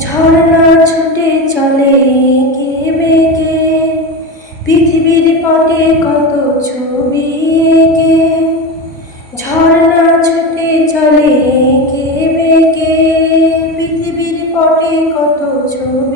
ঝর্ণা ছুটে চলে কে বেগে পৃথিবীর পটে কত ছবি এঁকে? ঝর্ণা ছুটে চলে কে বেগে পৃথিবীর পটে কত ছবি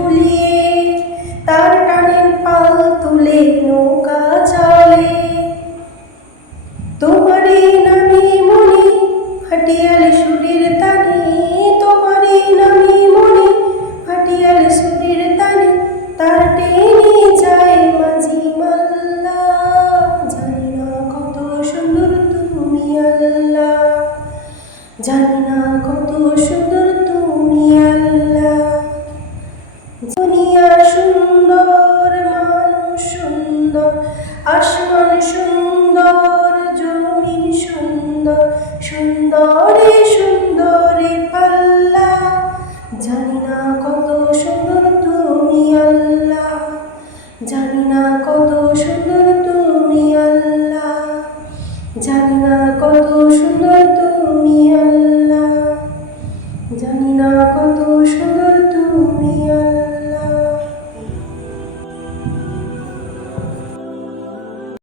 বলিয়ে তার টানে পাল তুলে নৌকা চলে। নামি মনি সুরের নামি মনি সুরের তার টেনে যায় মাঝি মাল্লা। জানি না কত সুন্দর তুমি আল্লাহ জানি না কত সুন্দর কত সুন্দর তুমি